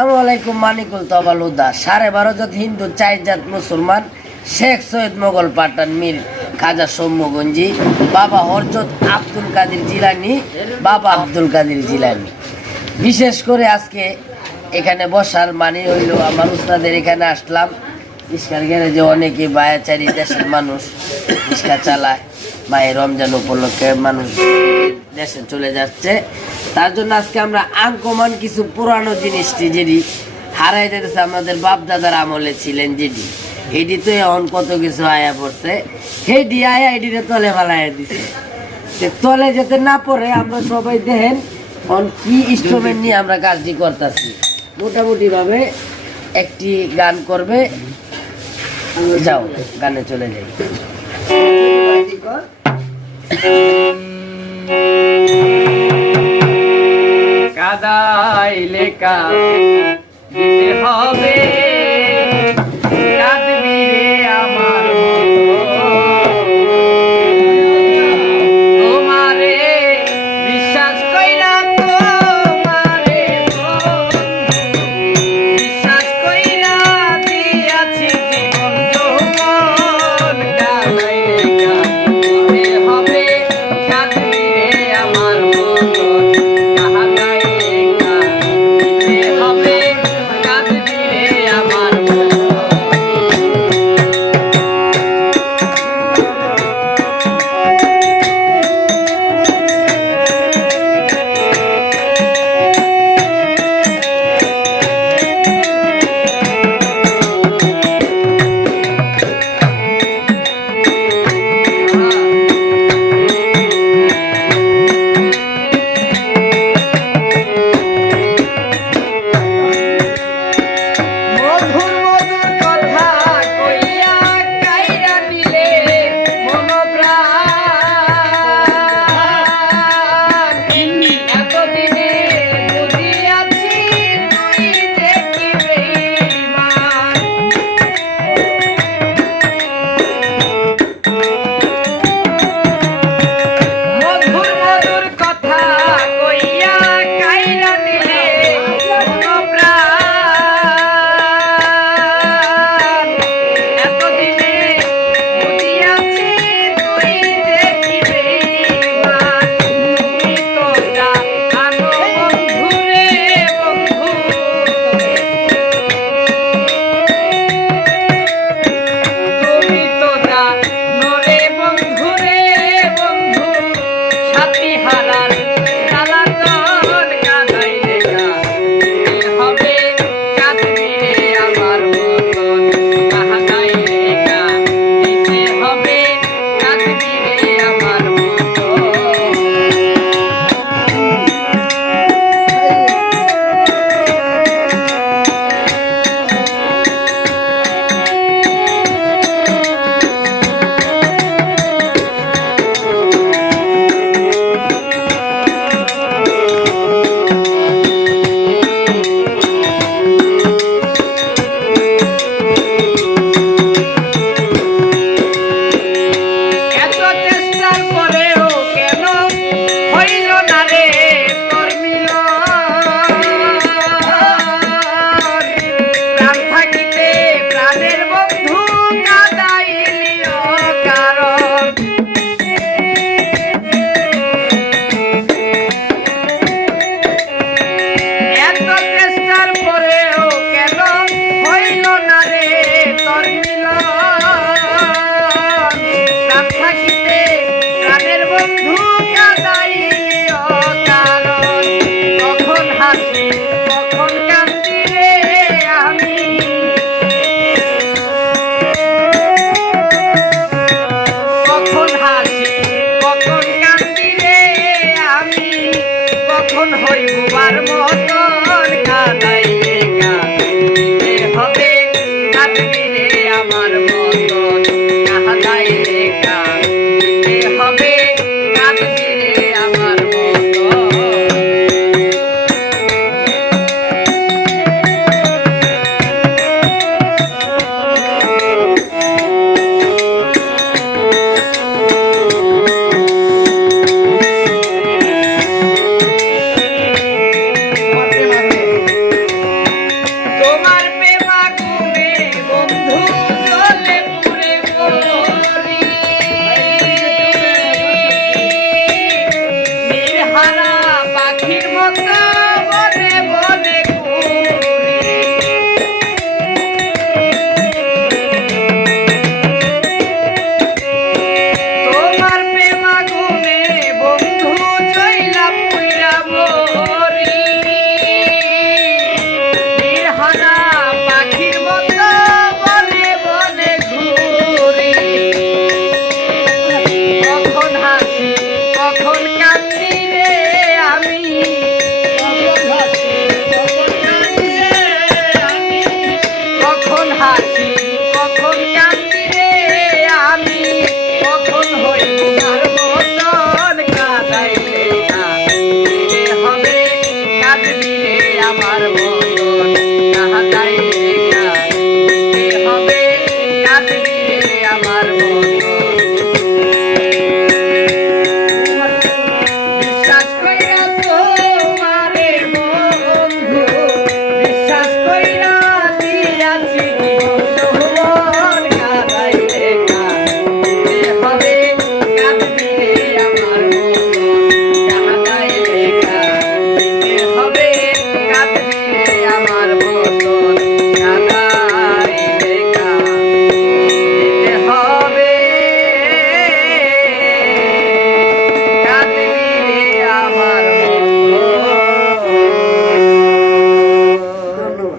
আসসালামু আলাইকুম, মানিকুল তবাল উদ্দা। সাড়ে বারো জাত হিন্দু, চার জাত মুসলমান, শেখ সৈয়দ মোগল পাঠান মীর খাজা সৌম্যগঞ্জি, বাবা হরজত আব্দুল কাদের জিলানি, বাবা আব্দুল কাদের জিলানি। বিশেষ করে আজকে এখানে বসার মানে হইল, আমার উস্তাদের এখানে আসলাম। ইস্কার গ্যারেজে অনেকে বায়াচারি দেশের মানুষ ইস্কা চালায়। মায়ের রমজান উপলক্ষে মানুষ দেশে চলে যাচ্ছে। তার জন্য আজকে আমরা আনকমান কিছু পুরানো জিনিসটি যেটি হারাই যেতেছে আমাদের বাপ দাদার আমলে ছিলেন যেটি। এটি তো এখন কত কিছু আয়া পড়ছে। সেইটি আয়া এটিতে তলে ফেলাইয়া দিছে। তলে যেতে না পড়ে আমরা সবাই দেখেন এখন কি ইনস্ট্রুমেন্ট নিয়ে আমরা কাজটি করতেছি। মোটামুটিভাবে একটি গান করবে। যাও, গানে চলে যাই। কাদাইলে লেখা। হবে হই বুবার মতন কাঁদাইলে